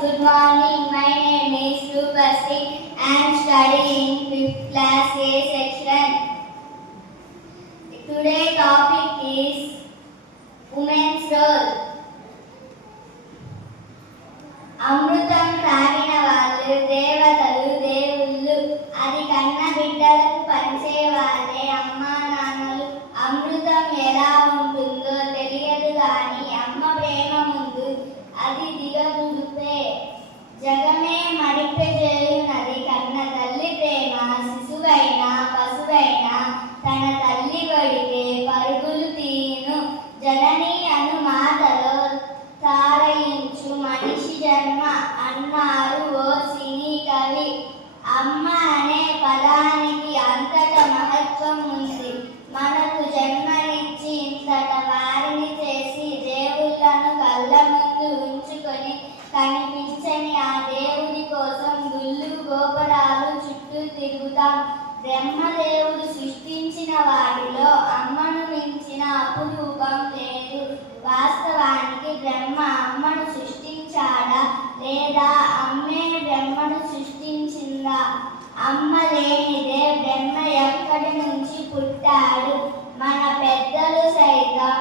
good morning. My name is Rupasti. I am studying 5th class A section. Today's topic is women's role. అమృతం తాగిన వాళ్ళు దేవతలు దేవుళ్ళు, అది కన్న బిడ్డలకు పంచే వాళ్ళే అమ్మా నాన్నలు. అమృతం ఎలా ఉంటుందో తెలియదు కానీ అమ్మ ప్రేమ ముందు అది దిగదుడిపే. జగమే మరిపెజేయునది కన్న తల్లి ప్రేమ. శిశువైనా పశువైనా తన తల్లి వడికే పరుగులు తీయును. జనని అను మాటలో తారయించు మనిషి జన్మ అన్నారు ఓ సినీ కవి. అమ్మ అనే పదానికి అంతట మహత్వం ఉంది. మనకు జన్మనిచ్చి ఇంతట వారిని చేసి దేవుళ్ళను కళ్ళ ముందు ఉంచుకొని కనిపించని ఆ దేవుడి కోసం గుళ్ళు గోపురాలు చుట్టూ తిరుగుతాం. బ్రహ్మదేవుడు సృష్టించిన వాటిలో అమ్మను మించిన అపురూపం లేదు. వాస్తవానికి బ్రహ్మ అమ్మను సృష్టించాడా లేదా అమ్మే బ్రహ్మను సృష్టించిందా? అమ్మ లేనిదే బ్రహ్మ ఎక్కడి నుంచి పుట్టాడు? మన పెద్దలు సైతం